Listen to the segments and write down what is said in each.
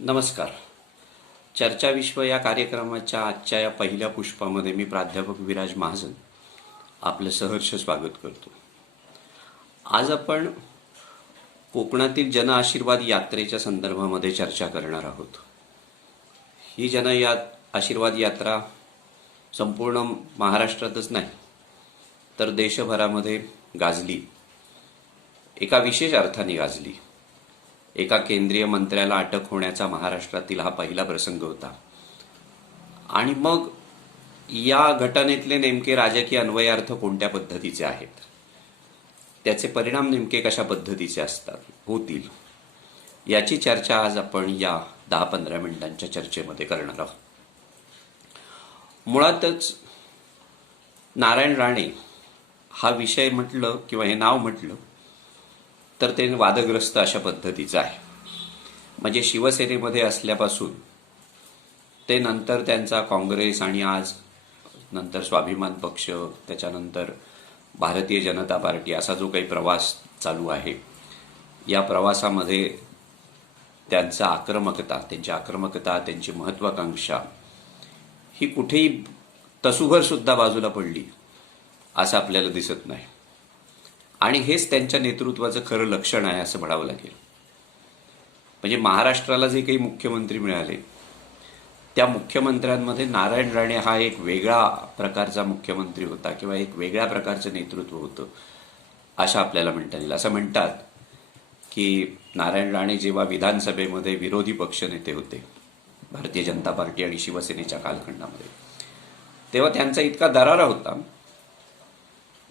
नमस्कार. चर्चा विश्व या कार्यक्रमाच्या आजच्या या पहिल्या पुष्पामध्ये मी प्राध्यापक विराज महाजन आपलं सहर्ष स्वागत करतो. आज आपण कोकणातील जन आशीर्वाद यात्रेच्या संदर्भामध्ये चर्चा करणार आहोत. ही आशीर्वाद यात्रा संपूर्ण महाराष्ट्रातच नाही तर देशभरामध्ये गाजली. एका विशेष अर्थाने गाजली. एका केंद्रीय मंत्र्याला अटक होण्याचा महाराष्ट्रातील हा पहिला प्रसंग होता. आणि मग या घटनेतले नेमके राजकीय अन्वयार्थ कोणत्या पद्धतीचे आहेत, त्याचे परिणाम नेमके कशा पद्धतीचे होतील, याची चर्चा आज आपण या 10-15 मिनिटांच्या चर्चेमध्ये करणार आहोत. मुळातच नारायण राणे हा विषय म्हटलं किंवा हे नाव म्हटलं तर ते वादग्रस्त अशा पद्धतीचं आहे. म्हणजे शिवसेनेमध्ये असल्यापासून ते नंतर त्यांचा काँग्रेस आणि आज नंतर स्वाभिमान पक्ष, त्याच्यानंतर भारतीय जनता पार्टी असा जो काही प्रवास चालू आहे, या प्रवासामध्ये त्यांची आक्रमकता, त्यांची महत्वाकांक्षा ही कुठेही तसूभर सुद्धा बाजूला पडली असं आपल्याला दिसत नाही. आणि हेच त्यांच्या नेतृत्वाचं खरं लक्षण आहे असं म्हणावं लागेल. म्हणजे महाराष्ट्राला जे काही मुख्यमंत्री मिळाले त्या मुख्यमंत्र्यांमध्ये नारायण राणे हा एक वेगळा प्रकारचा मुख्यमंत्री होता किंवा एक वेगळ्या प्रकारचं नेतृत्व होतं असं आपल्याला म्हणता येईल. असं म्हणतात की नारायण राणे जेव्हा विधानसभेमध्ये विरोधी पक्षनेते होते भारतीय जनता पार्टी आणि शिवसेनेच्या कालखंडामध्ये, तेव्हा त्यांचा इतका दरारा होता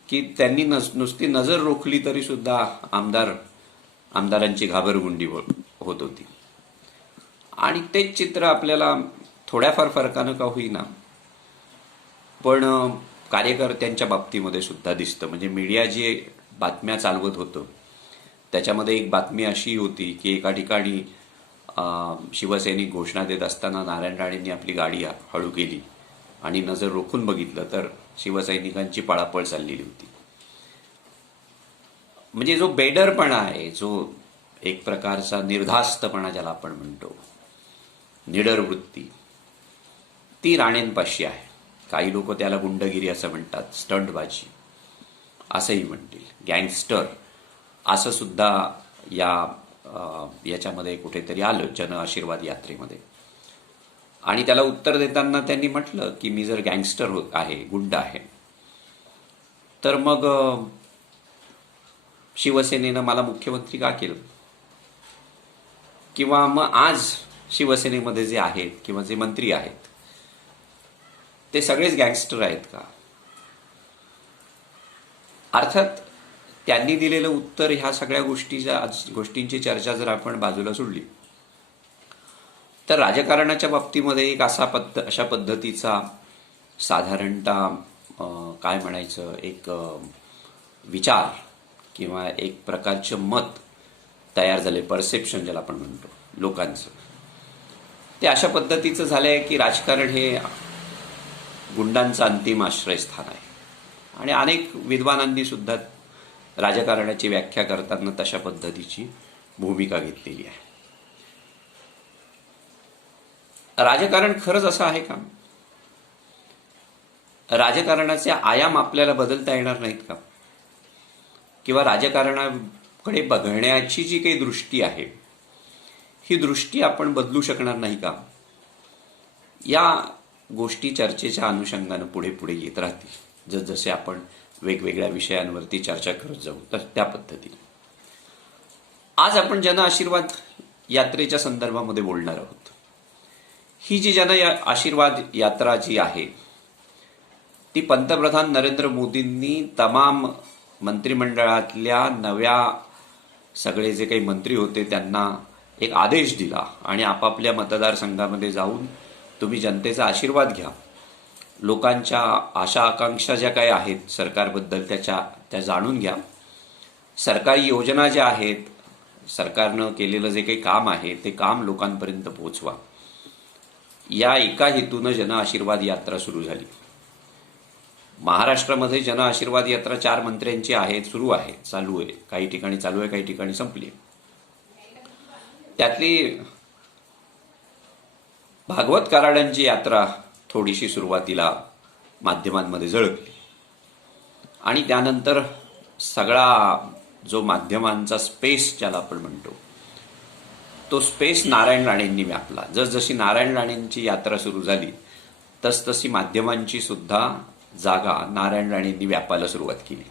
की त्यांनी नुसती नजर रोखली तरी सुद्धा आमदारांची घाबरगुंडी होत होती. आणि तेच चित्र आपल्याला थोड्याफार फरकानं का होईना पण कार्यकर्त्यांच्या बाबतीमध्ये सुद्धा दिसतं. म्हणजे मीडिया जे बातम्या चालवत होतं त्याच्यामध्ये एक बातमी अशी होती की एका ठिकाणी शिवसैनिक घोषणा देत असताना नारायण राणेंनी आपली गाडी हळू केली आणि नजर रोखून बघितलं तर शिवसैनिकांची पळापळ चाललेली होती. म्हणजे जो बेडरपणा आहे, जो एक प्रकारचा निर्धास्तपणा ज्याला आपण म्हणतो, निडर वृत्ती, ती राणेंपाशी आहे. काही लोक त्याला गुंडगिरी असं म्हणतात, स्टंटबाजी असंही म्हणतील, गँगस्टर असं सुद्धा याच्यामध्ये कुठेतरी आलं जन आशीर्वाद यात्रेमध्ये. आणि त्याला उत्तर देताना त्यांनी म्हटलं की मी जर गँगस्टर आहे, गुंड आहे, तर मग शिवसेनेनं मला मुख्यमंत्री का केलं? किंवा मग आज शिवसेनेमध्ये जे आहेत किंवा जे मंत्री आहेत ते सगळेच गँगस्टर आहेत का? अर्थात त्यांनी दिलेलं उत्तर ह्या सगळ्या गोष्टींची चर्चा जर आपण बाजूला सोडली तर राजकारणाच्या बाबतीमध्ये एक अशा पद्धतीचा साधारणतः काय म्हणायचं, एक विचार किंवा एक प्रकारचं मत तयार झाले, परसेप्शन ज्याला आपण म्हणतो लोकांचं, ते अशा पद्धतीचं झालंय की राजकारण हे गुंडांचं अंतिम आश्रयस्थान आहे. आणि अनेक विद्वानांनी सुद्धा राजकारणाची व्याख्या करताना तशा पद्धतीची भूमिका घेतलेली आहे. राजकारण खरंच असं आहे का? राजकारणाचे आयाम आपल्याला बदलता येणार नाहीत का? किंवा राजकारणाकडे बघण्याची जी काही दृष्टी आहे ही दृष्टी आपण बदलू शकणार नाही का? या गोष्टी चर्चेच्या अनुषंगानं पुढे पुढे येत राहतील जसजसे आपण वेगवेगळ्या विषयांवरती चर्चा करत जाऊ. तर त्या पद्धतीने आज आपण जन आशीर्वाद यात्रेच्या संदर्भामध्ये बोलणार आहोत. ही जी जन आशीर्वाद यात्रा जी आहे ती पंतप्रधान नरेंद्र मोदींनी तमाम मंत्रिमंडळातल्या नव्या सगळे जे काही मंत्री होते त्यांना एक आदेश दिला आणि आपापल्या मतदारसंघामध्ये जाऊन तुम्ही जनतेचा आशीर्वाद घ्या, लोकांच्या आशा आकांक्षा ज्या काही आहेत सरकारबद्दल त्या जाणून घ्या, सरकारी योजना ज्या आहेत, सरकारनं केलेलं जे काही काम आहे ते काम लोकांपर्यंत पोहोचवा, या एका हेतूनं जन आशीर्वाद यात्रा सुरू झाली. महाराष्ट्रामध्ये जन आशीर्वाद यात्रा 4 मंत्र्यांची आहे, चालू आहे. काही ठिकाणी चालू आहे, काही ठिकाणी संपली. त्यातली भागवत कराडांची यात्रा थोडीशी सुरुवातीला माध्यमांमध्ये झळकली आणि त्यानंतर सगळा जो माध्यमांचा स्पेस ज्याला आपण म्हणतो तो स्पेस नारायण राणेंनी व्यापला. जसजशी नारायण राणेंची यात्रा सुरू झाली तसतशी माध्यमांची सुद्धा जागा नारायण राणेंनी व्यापायला सुरुवात केली.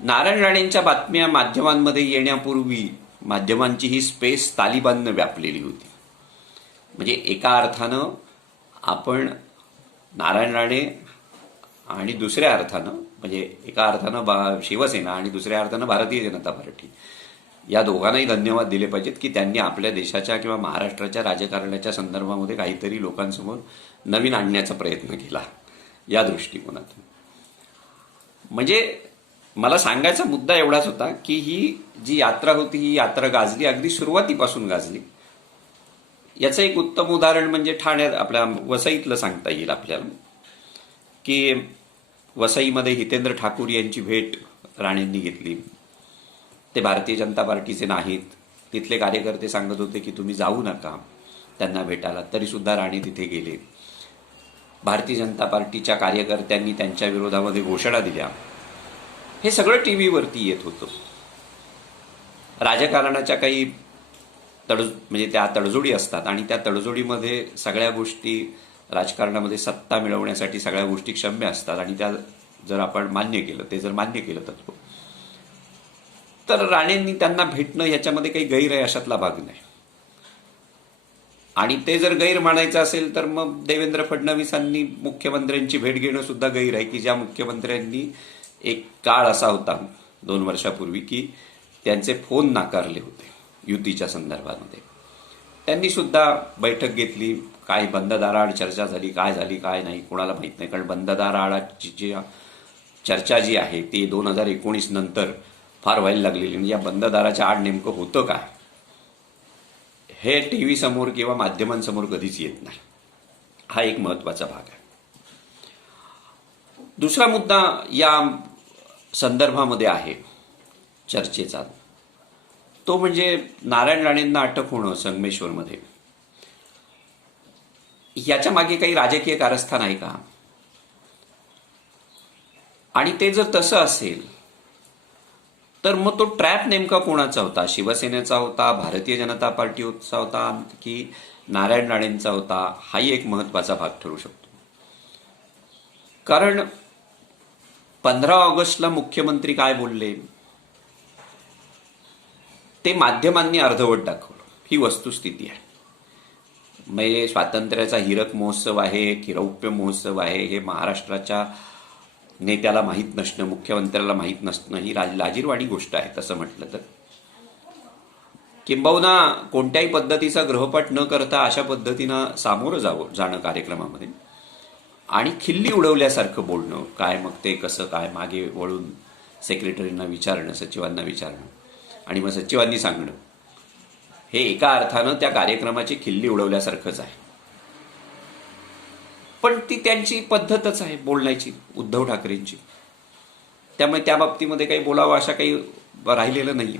नारायण राणेंच्या बातम्या माध्यमांमध्ये येण्यापूर्वी माध्यमांची ही स्पेस तालिबाननं व्यापलेली होती. म्हणजे एका अर्थानं आपण नारायण राणे आणि दुसऱ्या अर्थानं म्हणजे एका अर्थानं शिवसेना आणि दुसऱ्या अर्थानं भारतीय जनता पार्टी या दोघांनाही धन्यवाद दिले पाहिजेत की त्यांनी आपल्या देशाच्या किंवा महाराष्ट्राच्या राजकारणाच्या संदर्भामध्ये काहीतरी लोकांसमोर नवीन आणण्याचा प्रयत्न केला या दृष्टिकोनातून. म्हणजे मला सांगायचा मुद्दा एवढाच होता की ही जी यात्रा होती ही यात्रा गाजली, अगदी सुरुवातीपासून गाजली. याचं एक उत्तम उदाहरण म्हणजे ठाण्यात आपल्या वसईतलं सांगता येईल आपल्याला की वसईमध्ये हितेंद्र ठाकूर यांची भेट राणेंनी घेतली. ते भारतीय जनता पार्टीचे नाहीत. तिथले कार्यकर्ते सांगत होते की तुम्ही जाऊ नका त्यांना भेटायला, तरी सुद्धा राणे तिथे गेले. भारतीय जनता पार्टीच्या कार्यकर्त्यांनी त्यांच्या विरोधामध्ये घोषणा दिल्या. हे सगळं टीव्हीवरती येत होतं. राजकारणाच्या काही म्हणजे त्या तडजोडी असतात आणि त्या तडजोडीमध्ये सगळ्या गोष्टी राजकारणामध्ये सत्ता मिळवण्यासाठी सगळ्या गोष्टी क्षम्य असतात आणि त्या जर आपण मान्य केलं, ते जर मान्य केलं तत्व, तर राणेंनी त्यांना भेटणं ह्याच्यामध्ये काही गैर आहे अशातला भाग नाही. आणि ते जर गैर मानायचं असेल तर मग देवेंद्र फडणवीसांनी मुख्यमंत्र्यांची भेट घेणं सुद्धा गैर आहे की ज्या मुख्यमंत्र्यांनी एक काळ असा होता 2 वर्षापूर्वी की त्यांचे फोन नाकारले होते युतीच्या संदर्भामध्ये. त्यांनी सुद्धा बैठक घेतली. काय बंद दाराआड चर्चा झाली, काय झाली काय नाही कोणाला माहीत नाही. कारण बंद दाराआडची जी चर्चा जी आहे ती 2019 नंतर फार व्हायला लागलेली. म्हणजे या बंद दाराच्या आड नेमकं होतं काय हे टीव्ही समोर किंवा माध्यमांसमोर कधीच येत नाही. हा एक महत्वाचा भाग आहे. दुसरा मुद्दा या संदर्भामध्ये आहे चर्चेचा, तो म्हणजे नारायण राणेंना अटक होणं संगमेश्वरमध्ये. याच्या मागे काही राजकीय कारस्थान आहे का? आणि ते जर तसं असेल तर मग तो ट्रॅप नेमका कोणाचा होता? शिवसेनेचा होता, भारतीय जनता पार्टीचा होता की नारायण राणेंचा होता? हाही एक महत्वाचा भाग ठरू शकतो. कारण 15 ऑगस्टला मुख्यमंत्री काय बोलले ते माध्यमांनी अर्धवट दाखवलं. ही वस्तुस्थिती आहे. म्हणजे स्वातंत्र्याचा हिरक महोत्सव आहे की रौप्य महोत्सव आहे हे महाराष्ट्राच्या नेत्याला माहीत नसणं, मुख्यमंत्र्याला माहीत नसणं ही लाजिरवाणी गोष्ट आहे तसं म्हटलं तर. किंबहुना कोणत्याही पद्धतीचा गृहपाठ न करता अशा पद्धतीनं सामोरं जाणं कार्यक्रमामध्ये आणि खिल्ली उडवल्यासारखं बोलणं, काय मग ते कसं काय मागे वळून सेक्रेटरींना विचारणं, सचिवांना विचारणं आणि मग सचिवांनी सांगणं, हे एका अर्थानं त्या कार्यक्रमाची खिल्ली उडवल्यासारखंच आहे. पण ती त्यांची पद्धतच आहे बोलण्याची उद्धव ठाकरेंची. त्यामुळे त्या बाबतीमध्ये काही बोलावं अशा काही राहिलेलं नाही.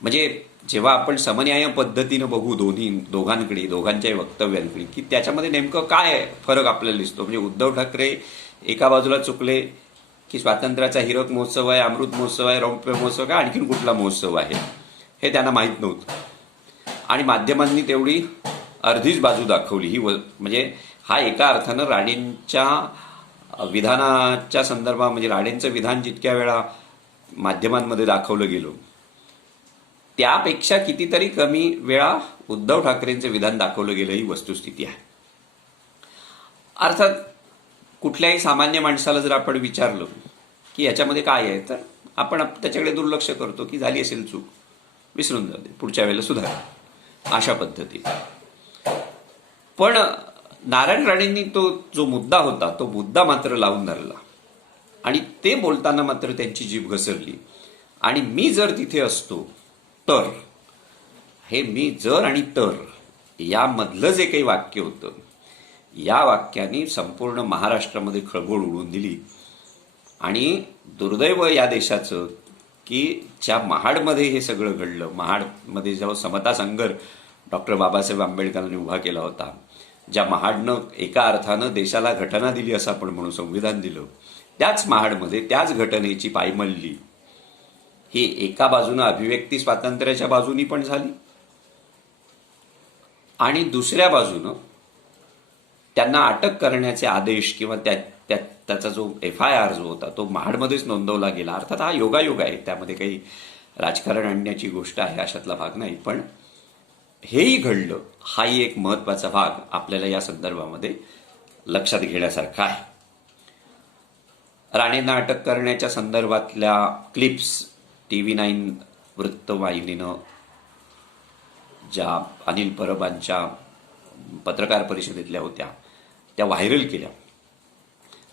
म्हणजे जेव्हा आपण समन्याय पद्धतीनं बघू दोघांकडे दोघांच्याही वक्तव्यांकडे की त्याच्यामध्ये नेमकं काय फरक आपल्याला दिसतो. म्हणजे उद्धव ठाकरे एका बाजूला चुकले की स्वातंत्र्याचा हिरक महोत्सव आहे, अमृत महोत्सव आहे, रौप्य महोत्सव आहे, आणखीन कुठला महोत्सव आहे हे त्यांना माहीत नव्हतं. आणि माध्यमांनी तेवढी अर्धीच बाजू दाखवली. ही म्हणजे हा एका अर्थानं राणेंच्या विधानाच्या संदर्भात म्हणजे राणेंचं विधान जितक्या वेळा माध्यमांमध्ये दाखवलं गेलं त्यापेक्षा कितीतरी कमी वेळा उद्धव ठाकरेंचं विधान दाखवलं गेलं ही वस्तुस्थिती आहे. अर्थात कुठल्याही सामान्य माणसाला जर आपण विचारलं की याच्यामध्ये काय आहे तर आपण त्याच्याकडे दुर्लक्ष करतो की झाली असेल चूक, विसरून जाऊ दे, पुढच्या वेळेला सुधार, अशा पद्धतीने. पण नारायण राणेंनी तो जो मुद्दा होता तो मुद्दा मात्र लावून धरला आणि ते बोलताना मात्र त्यांची जीभ घसरली. आणि मी जर तिथे असतो तर, हे मी जर आणि तर यामधलं जे काही वाक्य होतं या वाक्याने संपूर्ण महाराष्ट्रामध्ये खळबळ उडवून दिली. आणि दुर्दैव या देशाचं की ज्या महाडमध्ये हे सगळं घडलं, महाडमध्ये जेव्हा समता संघर डॉक्टर बाबासाहेब आंबेडकरांनी उभा केला होता, ज्या महाडनं एका अर्थानं देशाला घटना दिली असं आपण म्हणू, संविधान दिलं, त्याच महाडमध्ये त्याच घटनेची पायमल्ली ही एका बाजूनं अभिव्यक्ती स्वातंत्र्याच्या बाजूनी पण झाली आणि दुसऱ्या बाजूनं त्यांना अटक करण्याचे आदेश किंवा त्याचा जो FIR जो होता तो महाडमध्येच नोंदवला गेला. अर्थात हा योगायोग आहे, त्यामध्ये काही राजकारण आणण्याची गोष्ट आहे अशातला भाग नाही, पण हेही घडलं. हाही एक महत्वाचा भाग आपल्याला या संदर्भामध्ये लक्षात घेण्यासारखा आहे. राणेंना अटक करण्याच्या संदर्भातल्या क्लिप्स TV9 वृत्तवाहिनीनं ज्या अनिल परबांच्या पत्रकार परिषदेतल्या होत्या त्या व्हायरल केल्या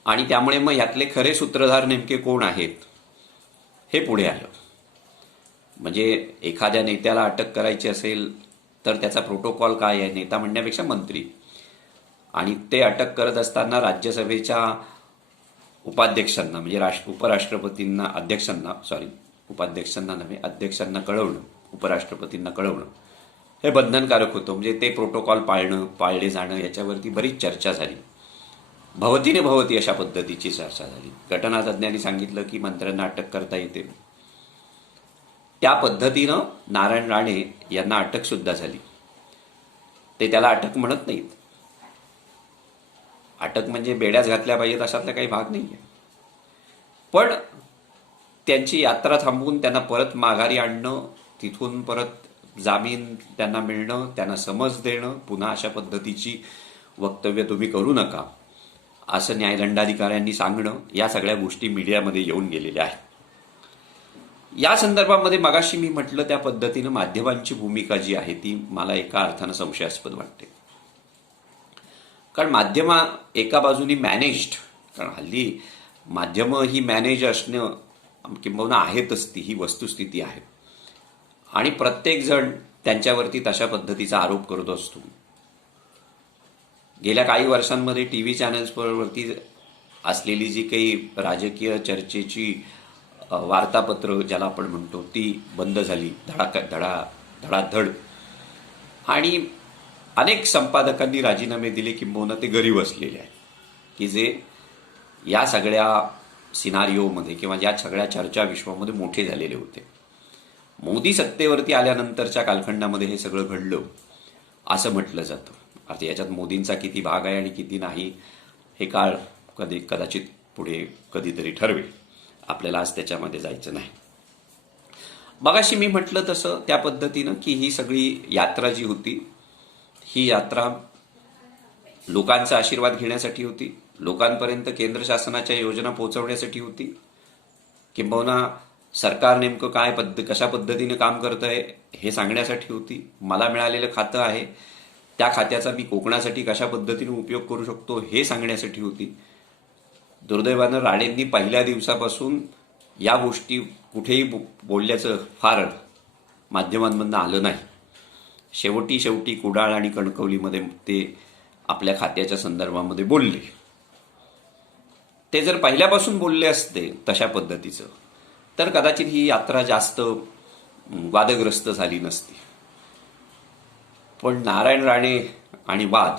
आणि त्यामुळे मग यातले खरे सूत्रधार नेमके कोण आहेत हे पुढे आलं. म्हणजे एखाद्या नेत्याला अटक करायची असेल तर त्याचा प्रोटोकॉल काय आहे, नेता म्हणण्यापेक्षा मंत्री, आणि ते अटक करत असताना राज्यसभेच्या उपाध्यक्षांना म्हणजे उपराष्ट्रपतींना अध्यक्षांना कळवणं, उपराष्ट्रपतींना कळवणं हे बंधनकारक होतं. म्हणजे ते प्रोटोकॉल पाळले जाणं याच्यावरती बरीच चर्चा झाली. भवतीने भवती अशा पद्धतीची चर्चा झाली. घटनातज्ञांनी सांगितलं की मंत्र्यांना अटक करता येते. त्या पद्धतीनं नारायण राणे यांना अटक सुद्धा झाली. ते त्याला अटक म्हणत नाहीत. अटक म्हणजे बेड्याच घातल्या पाहिजेत अशातला काही भाग नाही आहे. पण त्यांची यात्रा थांबवून त्यांना परत माघारी आणणं, तिथून परत जामीन त्यांना मिळणं, त्यांना समज देणं, पुन्हा अशा पद्धतीची वक्तव्य तुम्ही करू नका असं न्यायदंडाधिकाऱ्यांनी सांगणं, या सगळ्या गोष्टी मीडियामध्ये येऊन गेलेल्या आहेत. या संदर्भामध्ये मगाशी मी म्हटलं त्या पद्धतीनं माध्यमांची भूमिका जी आहे ती मला एका अर्थानं संशयास्पद वाटते. कारण माध्यम एका बाजूनी मॅनेज्ड, कारण हल्ली माध्यमं ही मॅनेज असणं किंबहुना आहेतच, ती ही वस्तुस्थिती आहे आणि प्रत्येक जण त्यांच्यावरती तशा पद्धतीचा आरोप करत असतो. गेल्या काही वर्षांमध्ये TV चॅनल्सवरती असलेली जी काही राजकीय चर्चेची वार्तापत्र ज्याला आपण म्हणतो ती बंद झाली धडाधड, आणि अनेक संपादकांनी राजीनामे दिले किंबहुना ते घरी बसलेले आहेत की जे या सगळ्या सिनारिओमध्ये किंवा या सगळ्या चर्चा विश्वामध्ये मोठे झालेले होते. मोदी सत्तेवरती आल्यानंतरच्या कालखंडामध्ये हे सगळं घडलं असं म्हटलं जातं. अर्थात याच्यात मोदींचा किती भाग आहे आणि किती नाही हे काळ कदाचित पुढे कधीतरी ठरवेल. आपल्याला आज त्याच्यामध्ये जायचं नाही. मगाशी मी म्हटलं तसं त्या पद्धतीनं की ही सगळी यात्रा जी होती ही यात्रा लोकांचा आशीर्वाद घेण्यासाठी होती, लोकांपर्यंत केंद्र शासनाच्या योजना पोहोचवण्यासाठी होती, किंबहुना सरकार नेमकं कशा पद्धतीनं काम करतंय हे सांगण्यासाठी होती. मला मिळालेलं खातं आहे त्या खात्याचा मी कोकणासाठी कशा पद्धतीने उपयोग करू शकतो हे सांगण्यासाठी होती. दुर्दैवानं राणेंनी पहिल्या दिवसापासून या गोष्टी कुठेही बोलल्याचं फार माध्यमांमधनं आलं नाही. शेवटी कुडाळ आणि कणकवलीमध्ये ते आपल्या खात्याच्या संदर्भामध्ये बोलले. ते जर पहिल्यापासून बोलले असते तशा पद्धतीचं तर कदाचित ही यात्रा जास्त वादग्रस्त झाली नसती. पण नारायण राणे आणि वाद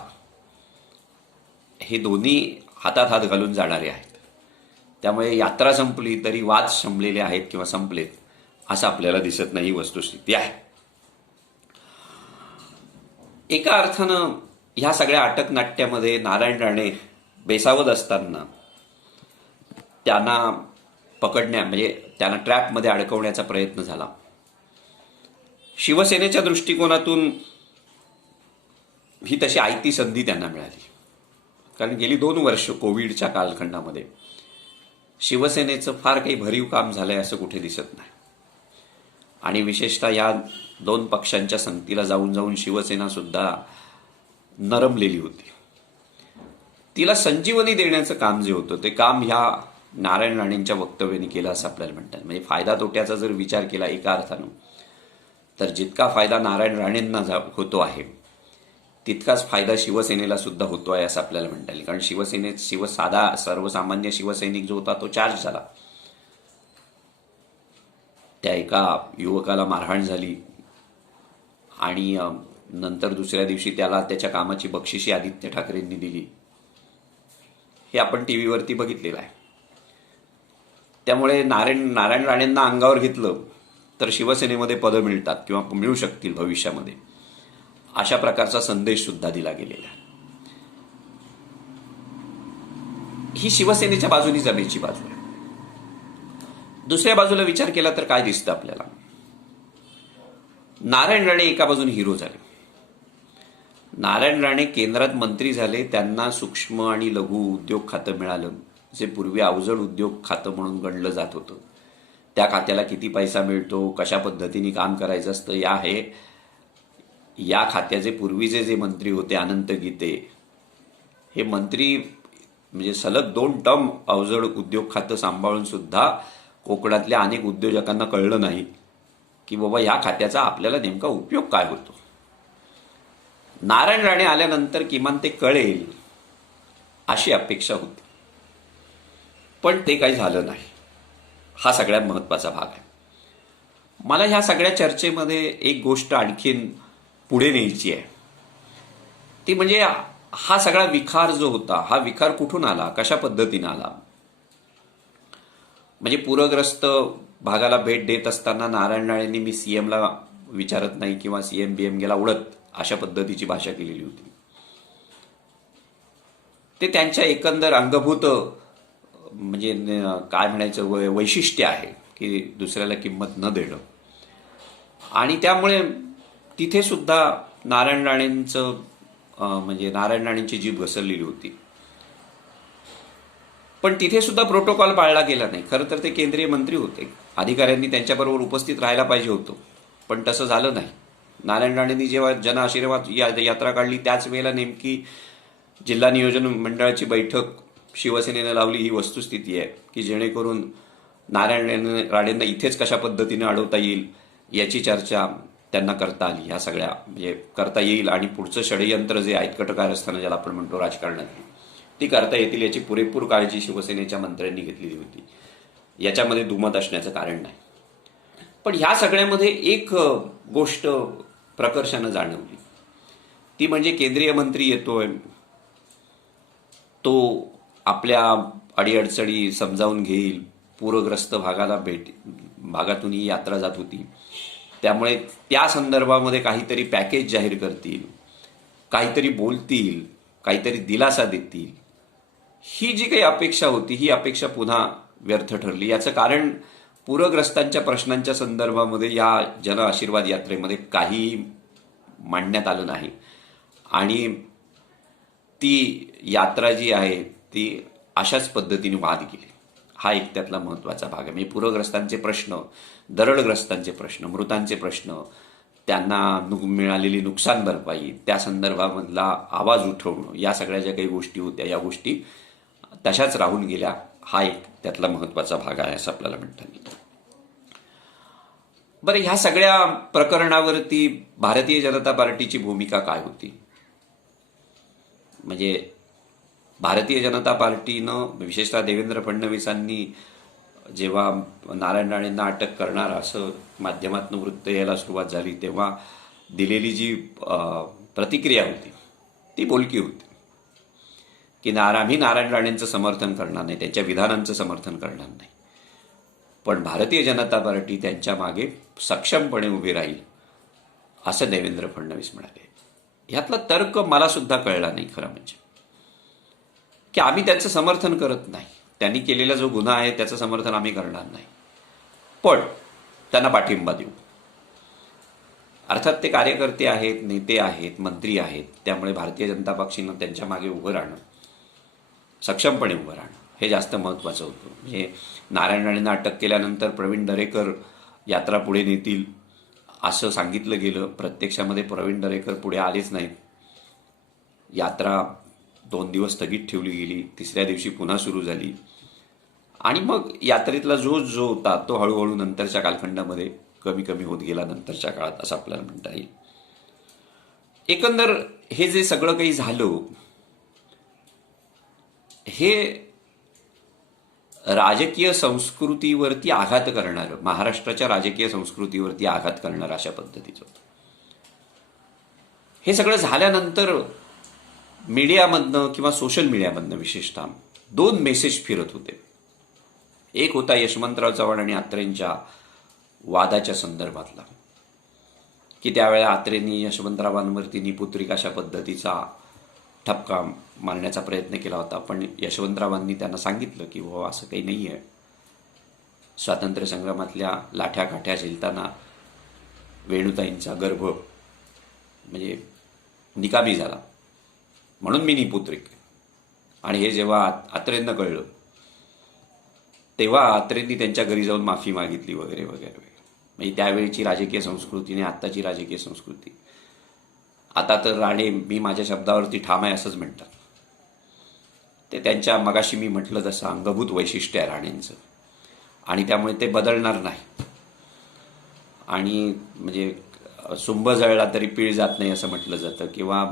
हे दोन्ही हातात हात घालून जाणारे आहेत. त्यामुळे यात्रा संपली तरी वाद संपलेले आहेत किंवा संपलेत असं आपल्याला दिसत नाही, वस्तुस्थिती आहे. एका अर्थानं ह्या सगळ्या अटक नाट्यामध्ये नारायण राणे बेसावत असताना त्यांना म्हणजे त्यांना ट्रॅपमध्ये अडकवण्याचा प्रयत्न झाला. शिवसेनेच्या दृष्टिकोनातून ही तशी आयती संधी त्यांना मिळाली. कारण गेली 2 वर्ष कोविडच्या कालखंडामध्ये शिवसेनेचं फार काही भरीव काम झालंय असं कुठे दिसत नाही. आणि विशेषतः या 2 पक्षांच्या संगतीला जाऊन शिवसेना सुद्धा नरमलेली होती. तिला संजीवनी देण्याचं काम जे होतं ते काम ह्या नारायण राणेंच्या वक्तव्याने केलं असं आपल्याला म्हणतात. म्हणजे फायदा तोट्याचा जर विचार केला एका अर्थानं तर जितका फायदा नारायण राणेंना होतो आहे तितकाच फायदा शिवसेनेला सुद्धा होतो आहे असं आपल्याला म्हणता येईल. कारण साधा सर्वसामान्य शिवसैनिक जो होता तो चार्ज झाला. त्या एका युवकाला मारहाण झाली आणि नंतर दुसऱ्या दिवशी त्याला त्याच्या कामाची बक्षिशी आदित्य ठाकरेंनी दिली, हे आपण टीव्हीवरती बघितलेलं आहे. त्यामुळे नारायण राणेंना अंगावर घेतलं तर शिवसेनेमध्ये पदं मिळतात किंवा मिळू शकतील भविष्यामध्ये, अशा प्रकारचा संदेश सुद्धा दिला गेलेला आहे. ही शिवसेनेच्या बाजूनी जमेची बाजू आहे. दुसऱ्या बाजूला विचार केला तर काय दिसतं आपल्याला? नारायण राणे एका बाजूने हिरो झाले. नारायण राणे केंद्रात मंत्री झाले, त्यांना सूक्ष्म आणि लघु उद्योग खातं मिळालं, जे पूर्वी अवजड उद्योग खातं म्हणून गणलं जात होतं. त्या खात्याला किती पैसा मिळतो, कशा पद्धतीने काम करायचं असतं, या खात्याचे पूर्वीचे जे मंत्री होते अनंत गीते, हे मंत्री म्हणजे सलग 2 टर्म अवजड उद्योग खातं सांभाळून सुद्धा कोकणातल्या अनेक उद्योजकांना कळलं नाही की बाबा या खात्याचा आपल्याला नेमका उपयोग काय होतो. नारायण राणे आल्यानंतर किमान ते कळेल अशी अपेक्षा होती, पण ते काही झालं नाही. हा सगळ्यात महत्त्वाचा भाग आहे. मला ह्या सगळ्या चर्चेमध्ये एक गोष्ट आणखीन पुढे न्यायची आहे, ती म्हणजे हा सगळा विखार जो होता, हा विखार कुठून आला, कशा पद्धतीने आला. म्हणजे पूरग्रस्त भागाला भेट देत असताना नारायण राणेंनी मी सीएमला विचारत नाही किंवा सीएम बीएमगेला उडत अशा पद्धतीची भाषा केलेली होती. ते त्यांच्या एकंदर अंगभूत म्हणजे काय म्हणायचं वैशिष्ट्य आहे की दुसऱ्याला किंमत न देणं. आणि त्यामुळे तिथे सुद्धा नारायण राणेंची जीभ घसरलेली होती. पण तिथे सुद्धा प्रोटोकॉल पाळला गेला नाही. खरं तर ते केंद्रीय मंत्री होते, अधिकाऱ्यांनी त्यांच्याबरोबर उपस्थित राहायला पाहिजे होतं, पण तसं झालं नाही. नारायण राणेंनी जेव्हा जन आशीर्वाद यात्रा काढली त्याच वेळेला नेमकी जिल्हा नियोजन मंडळाची बैठक शिवसेनेनं लावली. ही वस्तुस्थिती आहे की जेणेकरून नारायण राणेंना इथेच कशा पद्धतीने अडवता येईल याची चर्चा त्यांना करता आली. ह्या सगळ्या म्हणजे करता येईल आणि पुढचं षडयंत्र जे आहेत कटकारस्थानं ज्याला आपण म्हणतो राजकारणातली, ती करता येतील याची पुरेपूर काळजी शिवसेनेच्या मंत्र्यांनी घेतलेली होती. याच्यामध्ये दुमत असण्याचं कारण नाही. पण ह्या सगळ्यामध्ये एक गोष्ट प्रकर्षानं जाणवली, ती म्हणजे केंद्रीय मंत्री येतोय, तो आपल्या अडीअडचणी समजावून घेईल. पूरग्रस्त भागातून ही यात्रा जात होती, त्यामुळे त्या संदर्भामध्ये काहीतरी पॅकेज जाहीर करतील, काहीतरी बोलतील, काहीतरी दिलासा देतील. ही जी काही अपेक्षा होती, ही अपेक्षा पुन्हा व्यर्थ ठरली. याचं कारण पूरग्रस्तांच्या प्रश्नांच्या संदर्भामध्ये या जन आशीर्वाद यात्रेमध्ये काही मांडण्यात आलं नाही आणि ती यात्रा जी आहे ती अशाच पद्धतीने वाद गेली. हा एक त्यातला महत्त्वाचा भाग आहे. म्हणजे पूरग्रस्तांचे प्रश्न, दरडग्रस्तांचे प्रश्न, मृतांचे प्रश्न, त्यांना मिळालेली नुकसान भरपाई, त्या संदर्भामधला आवाज उठवणं, या सगळ्या ज्या काही गोष्टी होत्या, या गोष्टी तशाच राहून गेल्या. हा एक त्यातला महत्त्वाचा भाग आहे असं आपल्याला म्हणता येईल. बरं, ह्या सगळ्या प्रकरणावरती भारतीय जनता पार्टीची भूमिका काय होती? म्हणजे भारतीय जनता पार्टीनं, विशेषतः देवेंद्र फडणवीसांनी जेव्हा नारायण राणेंना अटक करणार असं माध्यमातून वृत्त यायला सुरुवात झाली, तेव्हा दिलेली जी प्रतिक्रिया होती ती बोलकी होती की आम्ही नारायण राणेंचं समर्थन करणार नाही, त्यांच्या विधानांचं समर्थन करणार नाही, पण भारतीय जनता पार्टी त्यांच्या मागे सक्षमपणे उभी राहील असं देवेंद्र फडणवीस म्हणाले. ह्यातला तर्क मला सुद्धा कळला नाही खरं म्हणजे, की आम्ही त्यांचं समर्थन करत नाही, त्यांनी केलेला जो गुन्हा आहे त्याचं समर्थन आम्ही करणार नाही, पण त्यांना पाठिंबा देऊ. अर्थात ते कार्यकर्ते आहेत, नेते आहेत, मंत्री आहेत, त्यामुळे भारतीय जनता पक्षानं त्यांच्या मागे उभं राहणं, सक्षमपणे उभं राहणं हे जास्त महत्त्वाचं होतं. म्हणजे नारायण राणेंना अटक केल्यानंतर प्रवीण दरेकर यात्रा पुढे नेतील असं सांगितलं गेलं. प्रत्यक्षामध्ये प्रवीण दरेकर पुढे आलेच नाहीत. यात्रा 2 दिवस स्थगित ठेवली गेली, तिसऱ्या दिवशी पुन्हा सुरू झाली आणि मग यात्रेतला जो होता तो हळूहळू नंतरच्या कालखंडामध्ये कमी कमी होत गेला नंतरच्या काळात असं आपल्याला म्हणता येईल. एकंदर हे जे सगळं काही झालं हे राजकीय संस्कृतीवरती आघात करणारं, महाराष्ट्राच्या राजकीय संस्कृतीवरती आघात करणारं अशा पद्धतीचं होतं. हे सगळं झाल्यानंतर मीडियामधनं किंवा सोशल मीडियामधनं विशेषतः 2 मेसेज फिरत होते. एक होता यशवंतराव चव्हाण आणि अत्रेंच्या वादाच्या संदर्भातला, की त्यावेळेला अत्रेंनी यशवंतरावांवरती निपुत्रिक अशा पद्धतीचा ठपका मारण्याचा प्रयत्न केला होता. पण यशवंतरावांनी त्यांना सांगितलं की हो असं काही नाही आहे. स्वातंत्र्य संग्रामातल्या लाठ्या काठ्या झेलताना वेणुताईंचा गर्भ म्हणजे निकामी झाला म्हणून मी निपुत्रिक. आणि हे जेव्हा अत्रेंना कळलं तेव्हा अत्रेंनी त्यांच्या घरी जाऊन माफी मागितली वगैरे वगैरे. म्हणजे त्यावेळीची राजकीय संस्कृती आणि आत्ताची राजकीय संस्कृती. आता तर राणे मी माझ्या शब्दावरती ठाम आहे असंच म्हणतात. ते त्यांच्या मगाशी मी म्हटलं तसं अंगभूत वैशिष्ट्य आहे राणेंचं आणि त्यामुळे ते बदलणार नाही. आणि म्हणजे सुंब जळला तरी पीळ जात नाही असं म्हटलं जातं, किंवा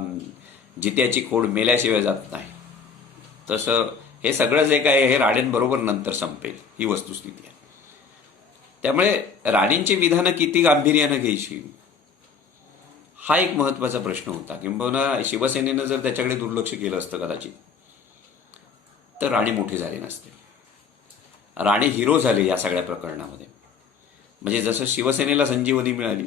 जित्याची खोड मेल्याशिवाय जात नाही. तसं हे सगळं जे काय हे राणेंबरोबर नंतर संपेल ही वस्तुस्थिती आहे. त्यामुळे राणेंची विधानं किती गांभीर्यानं घ्यायची हा एक महत्वाचा प्रश्न होता. किंबहुना शिवसेनेनं जर त्याच्याकडे दुर्लक्ष केलं असतं कदाचित तर राणे मोठे झाले नसते. राणे हिरो झाले या सगळ्या प्रकरणामध्ये. म्हणजे जसं शिवसेनेला संजीवनी मिळाली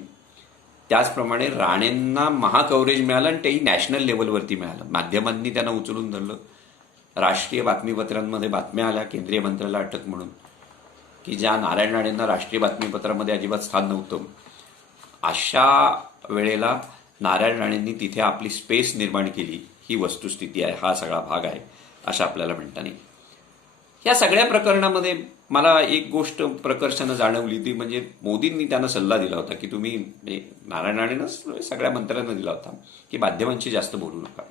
त्याचप्रमाणे राणेंना महाकव्हरेज मिळालं आणि तेही नॅशनल लेवलवरती मिळालं. माध्यमांनी त्यांना उचलून धरलं. राष्ट्रीय बातमीपत्रांमध्ये बातम्या आल्या केंद्रीय मंत्र्याला अटक म्हणून, की ज्या नारायण राणेंना राष्ट्रीय बातमीपत्रामध्ये अजिबात स्थान नव्हतं. अशा वेळेला नारायण राणेंनी तिथे आपली स्पेस निर्माण केली ही वस्तुस्थिती आहे. हा सगळा भाग आहे असं आपल्याला म्हणता नाही. या सगळ्या प्रकरणामध्ये मला एक गोष्ट प्रकर्षानं जाणवली ती म्हणजे मोदींनी त्यांना सल्ला दिला होता की तुम्ही नारायण राणेंनाच सगळ्या मंत्र्यांना दिला होता की माध्यमांशी जास्त बोलू नका.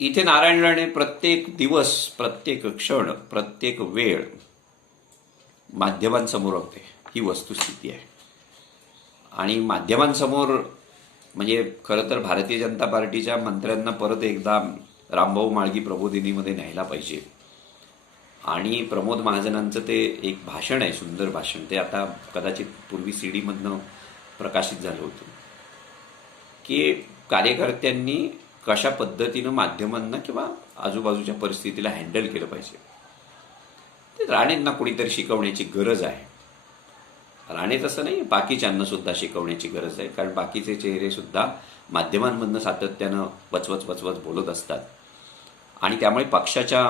इथे नारायण राणे प्रत्येक दिवस प्रत्येक क्षण प्रत्येक वेळ माध्यमांसमोर होते ही वस्तुस्थिती आहे. आणि माध्यमांसमोर म्हणजे खरं तर भारतीय जनता पार्टीच्या मंत्र्यांना परत एकदा रामभाऊ म्हाळगी प्रबोधिनीमध्ये न्यायला पाहिजे. आणि प्रमोद महाजनांचं ते एक भाषण आहे, सुंदर भाषण. ते आता कदाचित पूर्वी CD मधनं प्रकाशित झालं होतं की कार्यकर्त्यांनी कशा पद्धतीनं माध्यमांना किंवा आजूबाजूच्या परिस्थितीला हँडल केलं पाहिजे. ते राणेंना कोणीतरी शिकवण्याची गरज आहे. राणे तसं नाही, बाकीच्यांना सुद्धा शिकवण्याची गरज आहे. कारण बाकीचे चेहरे सुद्धा माध्यमांमधनं सातत्यानं वचवच वचवच बोलत असतात आणि त्यामुळे पक्षाच्या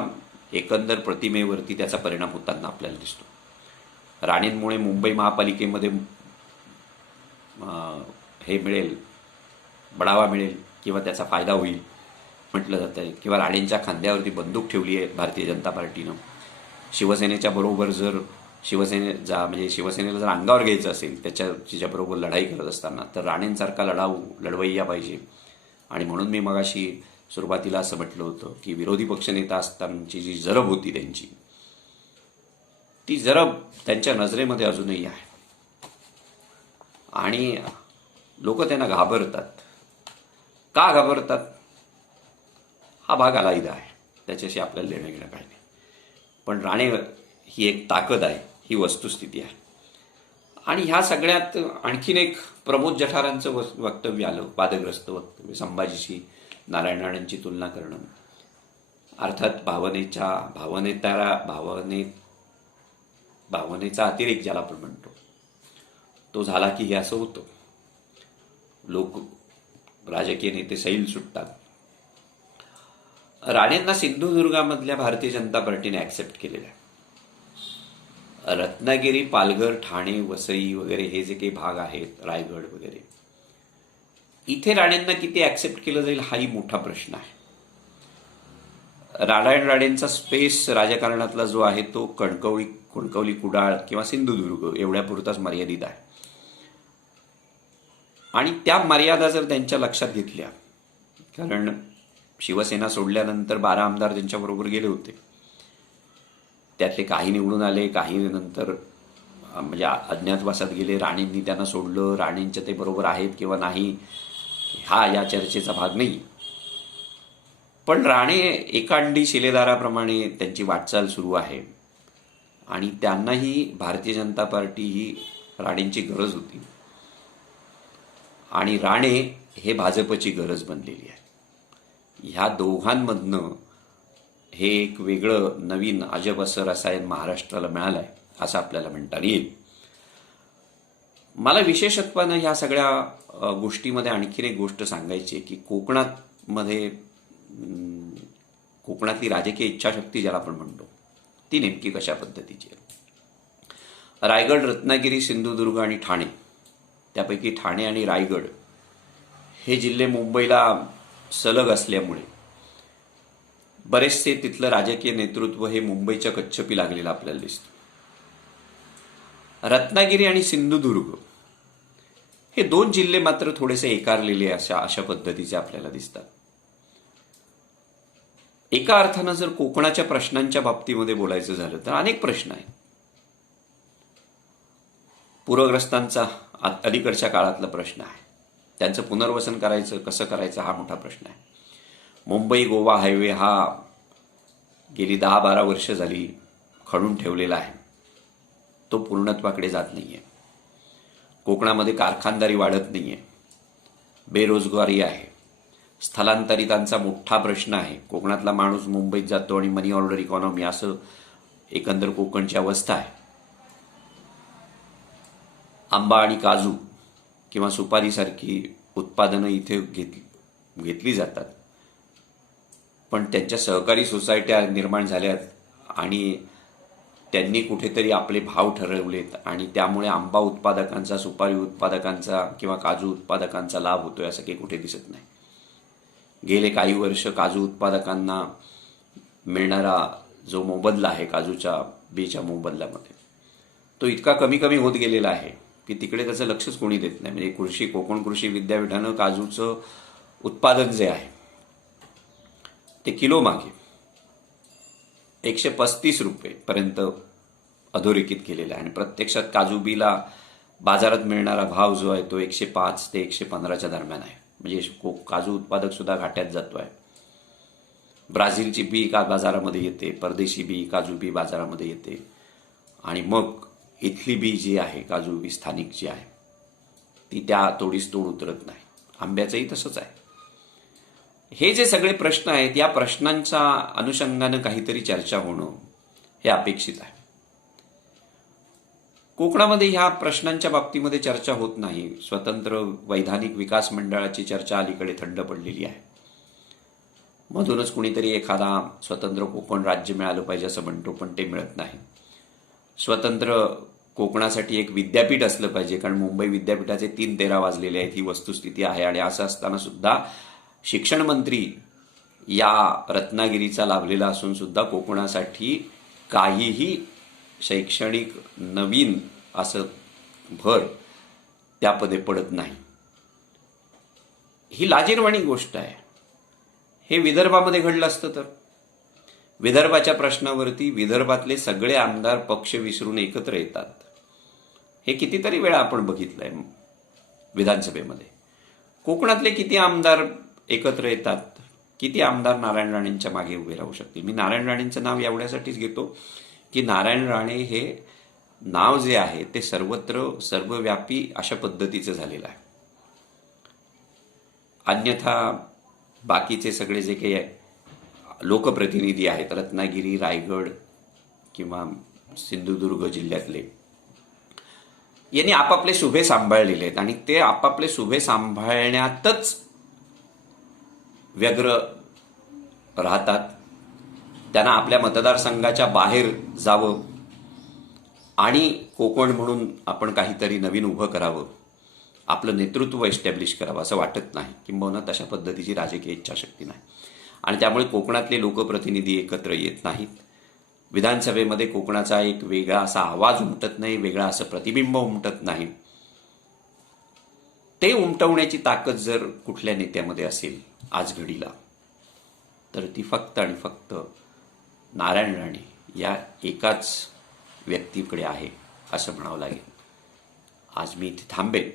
एकंदर प्रतिमेवरती त्याचा परिणाम होताना आपल्याला दिसतो. राणेंमुळे मुंबई महापालिकेमध्ये हे मिळेल, बढावा मिळेल किंवा त्याचा फायदा होईल म्हटलं जात आहे. किंवा राणेंच्या खांद्यावरती बंदूक ठेवली आहे भारतीय जनता पार्टीनं. शिवसेनेच्या बरोबर जर शिवसेनेला जर अंगावर घ्यायचं असेल त्याच्याबरोबर लढाई करत असताना तर राणेंसारखा लढवय्या पाहिजे. आणि म्हणून मी मगाशी सुरुवातीला असं म्हटलं होतं की विरोधी पक्षनेता असतानाची जी जरब होती त्यांची, ती जरब त्यांच्या नजरेमध्ये अजूनही आहे आणि लोक त्यांना घाबरतात. का घाबरतात हा भाग अलाहिदा आहे, त्याच्याशी आपल्याला देणं घेणं काही नाही. पण राणे ही एक ताकद आहे, ही वस्तुस्थिती आहे. आणि ह्या सगळ्यात आणखीन एक प्रमोद जठारांचं वक्तव्य आलं, वादग्रस्त वक्तव्य. संभाजीशी नारायण राणेंची तुलना करणं, अर्थात भावनेचा अतिरेक ज्याला आपण म्हणतो तो झाला की हे असं होतं. लोक राजकीय नेते सैल सुटतात. राणेंना सिंधुदुर्गामधल्या भारतीय जनता पार्टीने ऍक्सेप्ट केलेलं आहे. रत्नागिरी, पालघर, ठाणे, वसई वगैरे हे जे काही भाग आहेत, रायगड वगैरे, इथे राणेंना किती ऍक्सेप्ट केलं जाईल हाही मोठा प्रश्न आहे. नारायण राणेंचा स्पेस राजकारणातला जो आहे तो कणकवली, कुडाळ किंवा सिंधुदुर्ग एवढ्यापुरताच मर्यादित आहे. आणि त्या मर्यादा जर त्यांच्या लक्षात घेतल्या, कारण शिवसेना सोडल्यानंतर 12 आमदार त्यांच्याबरोबर गेले होते, त्यातले काही निवडून आले, काही नंतर म्हणजे अज्ञातवासात गेले. राणेंनी त्यांना सोडलं. राणेंच्या ते बरोबर आहेत किंवा नाही हा या चर्चेचा भाग नाही. पण राणे एकांडी शिलेदाराप्रमाणे त्यांची वाटचाल सुरू आहे आणि त्यांनाही भारतीय जनता पार्टी ही राणेंची गरज होती. आणि राणे हे भाजपची गरज बनलेली आहे. ह्या दोघांमधनं हे एक वेगळं नवीन अजब असं रसायन महाराष्ट्राला मिळालं आहे असं आपल्याला म्हणता येईल. मला विशेषत्वानं ह्या सगळ्या गोष्टीमध्ये आणखीन एक गोष्ट सांगायची आहे की कोकणातली राजकीय इच्छाशक्ती ज्याला आपण म्हणतो ती नेमकी कशा पद्धतीची आहे. रायगड, रत्नागिरी, सिंधुदुर्ग आणि ठाणे, त्यापैकी ठाणे आणि रायगड हे जिल्हे मुंबईला सलग असल्यामुळे बरेचसे तिथलं राजकीय नेतृत्व हे मुंबईच्या कच्छपी लागलेलं आपल्याला दिसतं. रत्नागिरी आणि सिंधुदुर्ग हे दोन जिल्हे मात्र थोडेसे एकारलेले अशा पद्धतीचे आपल्याला दिसतात. एका अर्थानं जर कोकणाच्या प्रश्नांच्या बाबतीमध्ये बोलायचं झालं तर अनेक प्रश्न आहेत. पूरग्रस्तांचा अलीकडच्या काळातला प्रश्न आहे, त्यांचं पुनर्वसन करायचं कसं करायचं हा मोठा प्रश्न आहे. मुंबई गोवा हायवे हा गेली 10-12 वर्ष झाली खडून ठेवलेला आहे, तो पूर्णत्वाकडे जात नाहीये. कोकणामध्ये कारखानदारी वाढत नाहीये, बेरोजगारी आहे, स्थलांतरितांचा मोठा प्रश्न आहे. कोकणातला माणूस मुंबईत जातो आणि मनी ऑर्डर इकॉनॉमी असं एकंदर कोकणची अवस्था आहे. आंबा आणि काजू किंवा सुपारीसारखी उत्पादनं इथे घेतली जातात, पण त्यांच्या सहकारी सोसायट्या निर्माण झाल्यात आणि त्यांनी कुठेतरी आपले भाव ठरवलेत आणि त्यामुळे आंबा उत्पादकांचा, सुपारी उत्पादकांचा किंवा काजू उत्पादकांचा लाभ होतोय असं काही कुठे दिसत नाही. गेले काही वर्ष काजू उत्पादकांना मिळणारा जो मोबदला आहे काजूच्या बीच्या मोबदल्यामध्ये तो इतका कमी कमी होत गेलेला आहे की तिकडे त्याचं लक्षच कोणी देत नाही. म्हणजे कोकण कृषी विद्यापीठानं काजूचं उत्पादन जे आहे ते किलो मागे 135 रुपये पर्यंत अधोरेखित केलेला आहे आणि प्रत्यक्षात काजू बीला बाजारात मिळणारा भाव जो आहे तो 105 ते 115च्या दरम्यान आहे. म्हणजे काजू उत्पादक सुद्धा घाट्यात जातो आहे. ब्राझीलची बी बाजारामध्ये येते, परदेशी बी काजू बी बाजारामध्ये येते आणि मग इथली बी जी आहे काजू बी स्थानिक जी आहे ती त्या तोडीस तोड उतरत नाही. आंब्याचंही तसंच आहे. हे जे सगळे प्रश्न आहेत या प्रश्नांच्या अनुषंगानं काहीतरी चर्चा होणं हे अपेक्षित आहे. कोकणामध्ये ह्या प्रश्नांच्या बाबतीमध्ये चर्चा होत नाही. स्वतंत्र वैधानिक विकास मंडळाची चर्चा अलीकडे थंड पडलेली आहे. मधूनच कुणीतरी एखादा स्वतंत्र कोकण राज्य मिळालं पाहिजे असं म्हणतो, पण ते मिळत नाही. स्वतंत्र कोकणासाठी एक विद्यापीठ असलं पाहिजे, कारण मुंबई विद्यापीठाचे 3-13 वाजलेले आहेत ही वस्तुस्थिती आहे. आणि असं असताना सुद्धा शिक्षण मंत्री या रत्नागिरीचा लाभलेला असून सुद्धा कोकणासाठी काहीही शैक्षणिक नवीन असं भर त्यामध्ये पडत नाही. ही लाजिरवाणी गोष्ट आहे. हे विदर्भामध्ये घडलं असतं तर विदर्भाच्या प्रश्नावरती विदर्भातले सगळे आमदार पक्ष विसरून एकत्र येतात. हे कितीतरी वेळा आपण बघितलंय विधानसभेमध्ये. कोकणातले किती आमदार एकत्र येतात, किती आमदार नारायण राणेंच्या मागे उभे राहू शकते. मी नारायण राणेंचं नाव एवढ्यासाठीच घेतो की नारायण राणे हे नाव जे आहे ते सर्वत्र सर्वव्यापी अशा पद्धतीचं झालेलं आहे. अन्यथा बाकीचे सगळे जे काही लोकप्रतिनिधी आहेत रत्नागिरी, रायगड किंवा सिंधुदुर्ग जिल्ह्यातले, यांनी आपापले शुभे सांभाळलेले आहेत आणि ते आपापले शुभे सांभाळण्यातच व्यग्र राहतात. त्यांना आपल्या मतदारसंघाच्या बाहेर जावं आणि कोकण म्हणून आपण काहीतरी नवीन उभं करावं, आपलं नेतृत्व एस्टॅब्लिश करावं असं वाटत नाही. किंबहुना तशा पद्धतीची राजकीय इच्छाशक्ती नाही आणि त्यामुळे कोकणातले लोकप्रतिनिधी एकत्र येत नाहीत. विधानसभेमध्ये कोकणाचा एक वेगळा असा आवाज उमटत नाही, वेगळा असं प्रतिबिंब उमटत नाही. ते उमटवण्याची ताकद जर कुठल्या नेत्यामध्ये असेल आज घडीला तर ती फक्त आणि फक्त नारायण राणे या एकाच व्यक्तीकडे आहे असं म्हणावं लागेल. आज मी इथे थांबेन.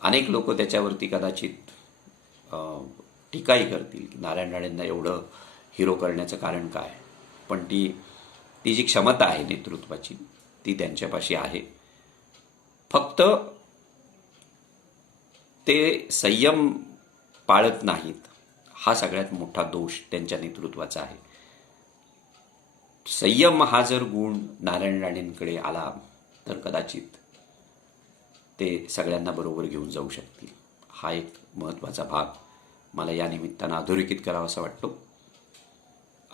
अनेक लोक त्याच्यावरती कदाचित टीकाही करतील की नारायण राणेंना एवढं हिरो करण्याचं कारण काय, पण ती जी क्षमता आहे नेतृत्वाची ती त्यांच्यापाशी आहे. फक्त ते संयम पाळत नाहीत, हा सगळ्यात मोठा दोष त्यांच्या नेतृत्वाचा आहे. संयम हा जर गुण नारायण राणेंकडे आला तर कदाचित ते सगळ्यांना बरोबर घेऊन जाऊ शकतील. हा एक महत्त्वाचा भाग मला या निमित्तानं अधोरेखित करावासा वाटतो.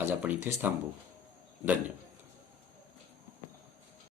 आज आपण इथेच थांबू. धन्यवाद.